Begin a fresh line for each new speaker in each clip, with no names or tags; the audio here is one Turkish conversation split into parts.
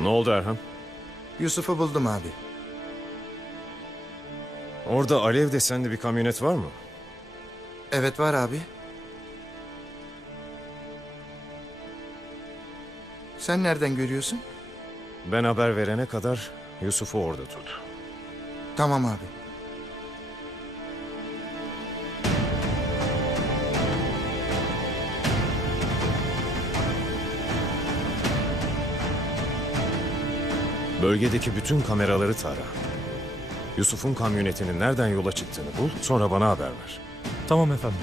Ne oldu Erhan?
Yusuf'u buldum abi.
Orada Alev desenli bir kamyonet var mı?
Evet var abi. Sen nereden görüyorsun?
Ben haber verene kadar Yusuf'u orada tut.
Tamam abi.
Bölgedeki bütün kameraları tara. Yusuf'un kamyonetinin nereden yola çıktığını bul, sonra bana haber ver.
Tamam efendim.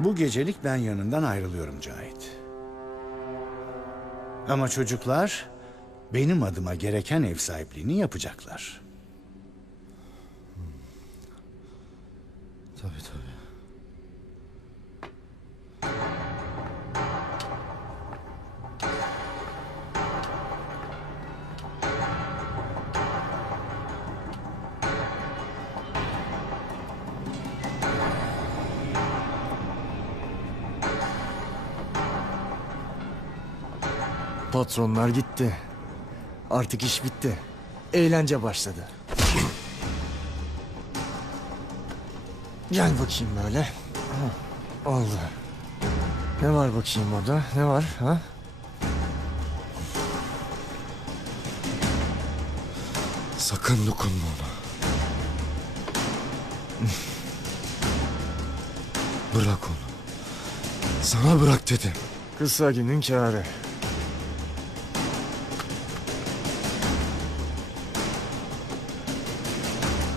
Bu gecelik ben yanından ayrılıyorum Cahit. Ama çocuklar benim adıma gereken ev sahipliğini yapacaklar.
Tabii tabii.
Patronlar gitti. Artık iş bitti. Eğlence başladı. Gel bakayım böyle. Ha, Oldu. Ne var bakayım orada? Ne var ha?
Sakın dokunma ona. Bırak onu. Sana bırak dedim.
Kısa günün kârı.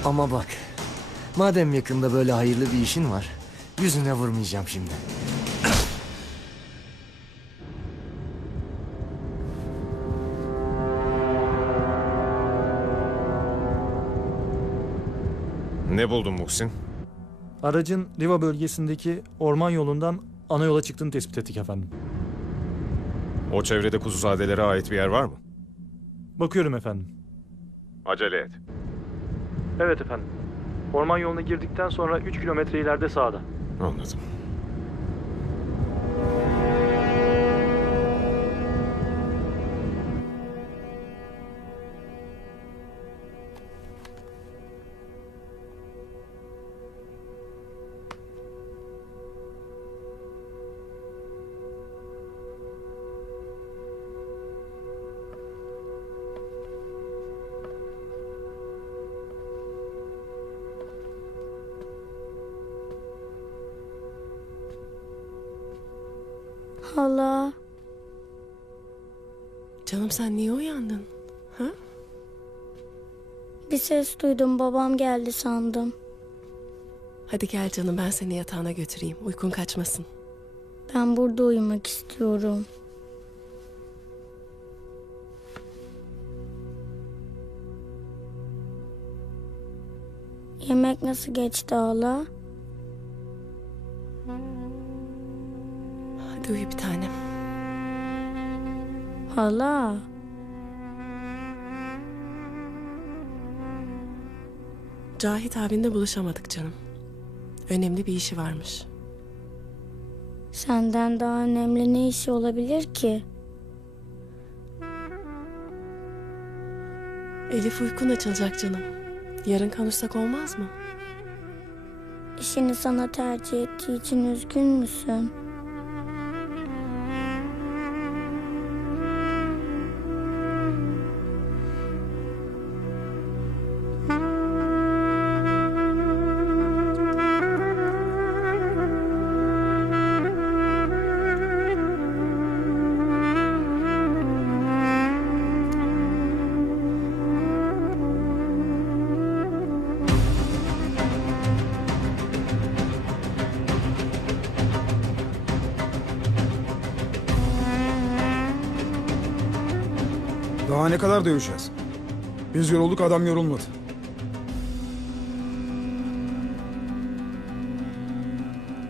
Ama bak. Madem yakında böyle hayırlı bir işin var. Yüzüne vurmayacağım şimdi.
Ne buldun Muhsin?
Aracın Riva bölgesindeki orman yolundan ana yola çıktığını tespit ettik efendim.
O çevrede kuzuzadelere ait bir yer var mı?
Bakıyorum efendim.
Acele et.
Evet efendim. Orman yoluna girdikten sonra 3 kilometre ileride sağda.
Anladım.
Hala,
Canım sen niye uyandın? Ha?
bir ses duydum babam geldi sandım.
Hadi gel canım ben seni yatağına götüreyim. Uykun kaçmasın.
Ben burada uyumak istiyorum. Yemek nasıl geçti hala?
Hadi uyu bir tanem.
Hala,
Cahit abinle buluşamadık canım. Önemli bir işi varmış.
senden daha önemli ne işi olabilir ki?
Elif uykun açılacak canım. Yarın konuşsak olmaz mı?
İşini sana tercih ettiği için üzgün müsün?
Daha ne kadar dövüşeceğiz? Biz yorulduk adam yorulmadı.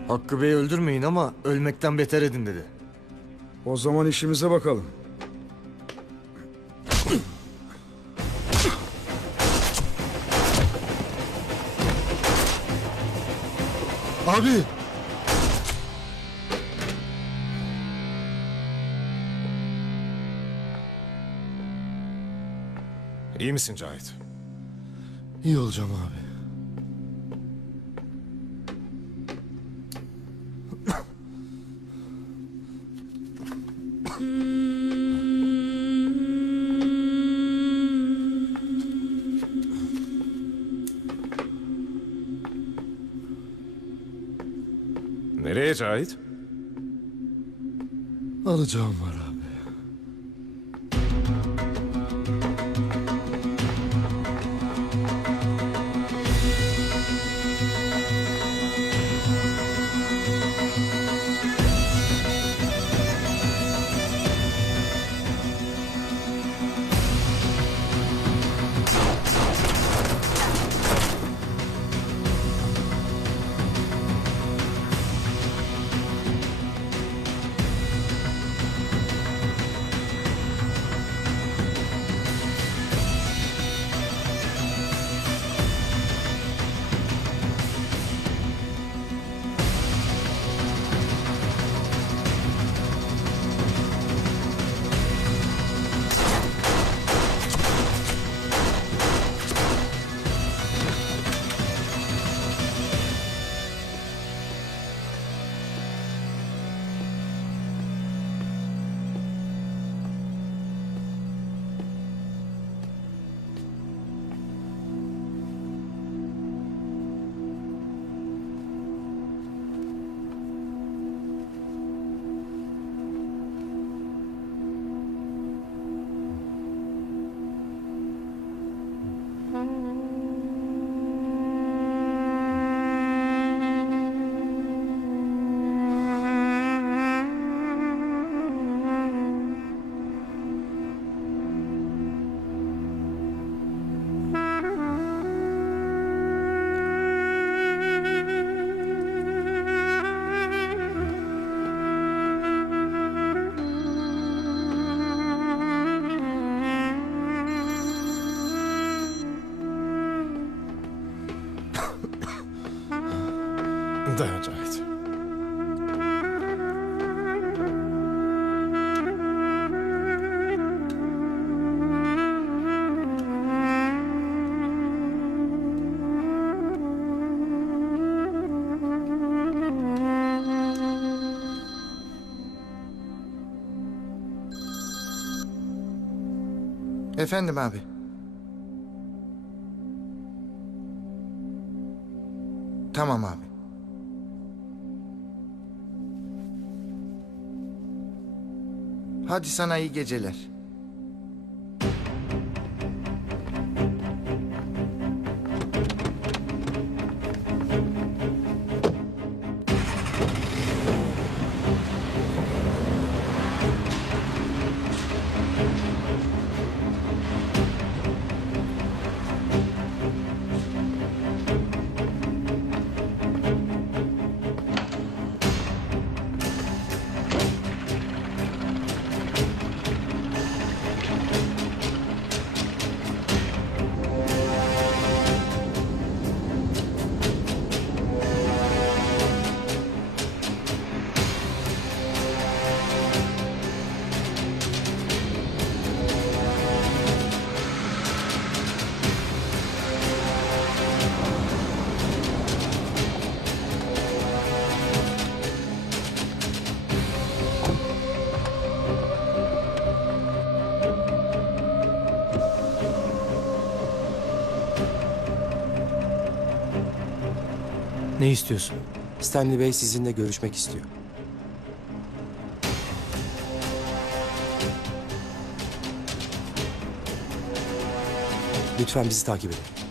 Hakkı Bey'i öldürmeyin ama ölmekten beter edin dedi.
O zaman işimize bakalım.
Abi!
İyi misin Cahit?
İyi olacağım abi.
Nereye Cahit?
Alacağım var
Dayan Cahit.
Efendim abi. Tamam abi. Hadi sana iyi geceler.
Ne istiyorsun?
Stanley Bey sizinle görüşmek istiyor. Lütfen bizi takip edin.